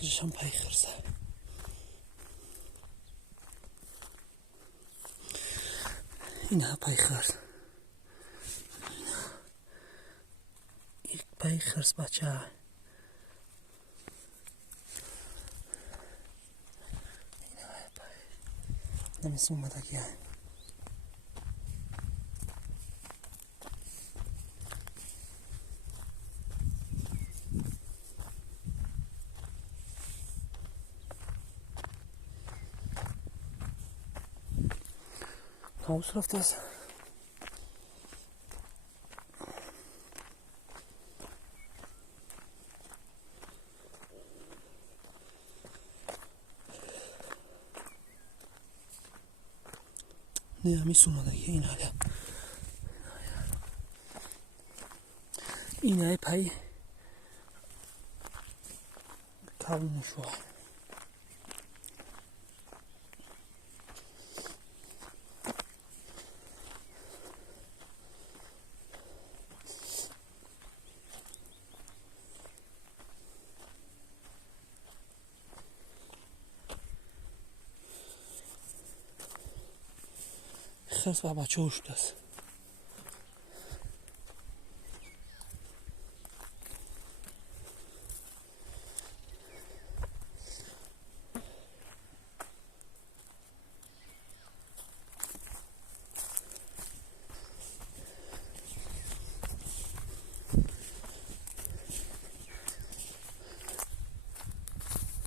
جشم پای خرسه اینها پای خرس یک پای خرس بچه نمیسی اومده که طاووس رفته است نه همیشه اومده که این های پای کابل شو خرس و بچه هوش دست